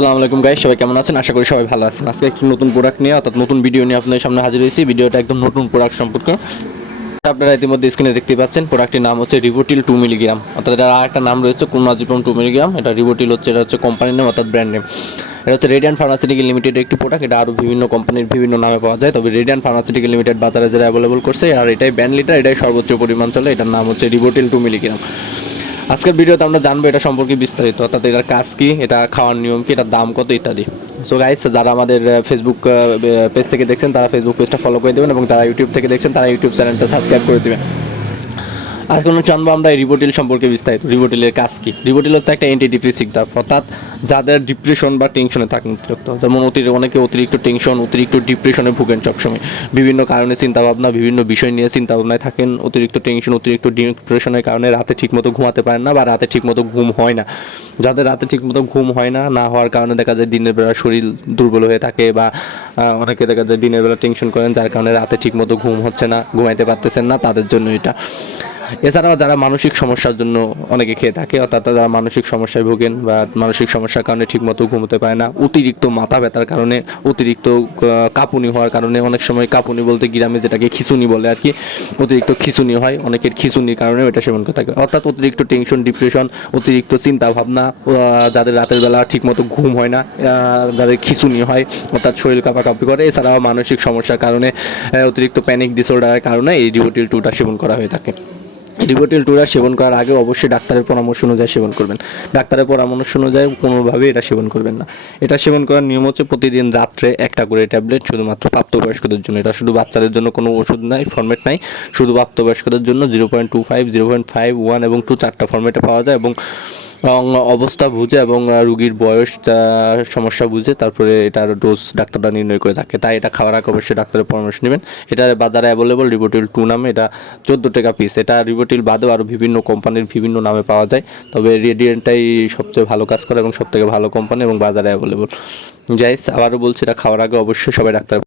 আসসালামু আলাইকুম গাইস সবাই কেমন আছেন? আশা করি সবাই ভালো আছেন। আজকে একটি নতুন প্রোডাক্ট নিয়ে, অর্থাৎ নতুন ভিডিও নিয়ে আপনাদের সামনে হাজির হয়েছি। ভিডিওটা একদম নতুন প্রোডাক্ট সম্পর্কে। আপনারা ইতিমধ্যে স্ক্রিনে দেখতে পাচ্ছেন প্রোডাক্টটির নাম হচ্ছে রিবোটিল টু মিলিগ্রাম অর্থাৎ এটা আর একটা নাম রয়েছে কুমাজিপম টু মিলিগ্রাম এটা রিবোটিল হচ্ছে, এটা হচ্ছে কোম্পানির নাম অর্থাৎ ব্র্যান্ড নেম এটা হচ্ছে রেডিয়ান ফার্মাসিউটিক্যাল লিমিটেড একটি প্রোডাক্ট এটা আরও বিভিন্ন কোম্পানির বিভিন্ন নামে পাওয়া যায়। তবে রেডিয়ান ফার্মাসিউটিক্যাল লিমিটেড বাজারে যারা অ্যাভেলেবল করছে আর এটাই ব্যান্ড লিটার এটাই সর্বোচ্চ পরিমাণ চলে। এটার নাম হচ্ছে রিবোটিল টু মিলিগ্রাম আজকের ভিডিওতে আমরা জানব এটা সম্পর্কে বিস্তারিত, অর্থাৎ এটার কাজ কি, এটা খাওয়ার নিয়ম কি, এটার দাম কত ইত্যাদি। সো গাইস যারা আমাদের ফেসবুক পেজ থেকে দেখছেন, তারা ফেসবুক পেজটা ফলো করে দেবেন এবং যারা ইউটিউব থেকে দেখছেন, তারা ইউটিউব চ্যানেলটা সাবস্ক্রাইব করে দেবেন। আজকে জানব আমরা রিবোটিল সম্পর্কে বিস্তারিত। রিবোটিলের কাজ কি? রিবোটিল হচ্ছে একটা অ্যান্টি ডিপ্রেসিভ ড্রাগ অর্থাৎ যাদের ডিপ্রেশন বা টেনশনে থাকেন অতিরিক্ত। যেমন অতিরিক্ত অনেকে অতিরিক্ত টেনশন অতিরিক্ত ডিপ্রেশনে ভুগেন সবসময়। বিভিন্ন কারণে চিন্তাভাবনা, বিভিন্ন বিষয় নিয়ে চিন্তাভাবনায় থাকেন। অতিরিক্ত টেনশন অতিরিক্ত ডিপ্রেশনের কারণে রাতে ঠিকমতো ঘুমাতে পারেন না বা রাতে ঠিকমতো ঘুম হয় না। যাদের রাতে ঠিকমতো ঘুম হয় না না হওয়ার কারণে দেখা যায় দিনের বেলা শরীর দুর্বল হয়ে থাকে বা অনেকে দেখা যায় দিনের বেলা টেনশন করেন, যার কারণে রাতে ঠিকমতো ঘুম হচ্ছে না, ঘুমাইতে পারতেছেন না, তাদের জন্য এটা। এছাড়াও যারা মানসিক সমস্যার জন্য অনেকে খেয়ে থাকে, অর্থাৎ যারা মানসিক সমস্যায় ভোগেন বা মানসিক সমস্যার কারণে ঠিকমতো ঘুমোতে পারে না। অতিরিক্ত মাথা ব্যথার কারণে, অতিরিক্ত কাঁপুনি হওয়ার কারণে অনেক সময় কাঁপুনি বলতে গ্রামে যেটাকে খিচুনি বলে আর কি, অতিরিক্ত খিচুনি হয়, অনেকের খিচুনির কারণে এটা সেবন করে থাকে। অর্থাৎ অতিরিক্ত টেনশন ডিপ্রেশন অতিরিক্ত চিন্তা ভাবনা যাদের রাতের বেলা ঠিকমতো ঘুম হয় না যাদের খিচুনি হয়, অর্থাৎ শরীর কাঁপাকাঁপি করে, এছাড়াও মানসিক সমস্যার কারণে অতিরিক্ত প্যানিক ডিসঅর্ডারের কারণে এই ডিভোটিল টুটা সেবন করা হয়ে থাকে। রিবোটিল টুরা সেবন করার আগে অবশ্যই ডাক্তারের পরামর্শ অনুযায়ী সেবন করবেন। ডাক্তারের পরামর্শ অনুযায়ী কোনোভাবে এটা সেবন করবেন না। এটা সেবন করার নিয়ম হচ্ছে প্রতিদিন রাত্রে একটা করে ট্যাবলেট শুধুমাত্র প্রাপ্তবয়স্কদের জন্য। এটা শুধু বাচ্চাদের জন্য কোনো ওষুধ নাই ফর্মেট নাই। শুধু প্রাপ্তবয়স্কদের জন্য zero point two five zero point five one এবং টু চারটা ফর্মেটে পাওয়া যায় এবং এবং অবস্থা বুঝে এবং রুগীর বয়স সমস্যা বুঝে তারপরে এটার ডোজ ডাক্তাররা নির্ণয় করে থাকে। তাই এটা খাওয়ার আগে অবশ্যই ডাক্তারের পরামর্শ নেবেন। এটা বাজারে অ্যাভেলেবল রিবোটিল টু নামে, এটা চোদ্দ টাকা পিস এটা রিবোটিল বাদেও আরও বিভিন্ন কোম্পানির বিভিন্ন নামে পাওয়া যায়। তবে রেডিয়েন্টটাই সবচেয়ে ভালো কাজ করে এবং সবথেকে ভালো কোম্পানি এবং বাজারে অ্যাভেলেবল যাইস আবারও বলছি, এটা খাওয়ার আগে অবশ্যই সবাই ডাক্তার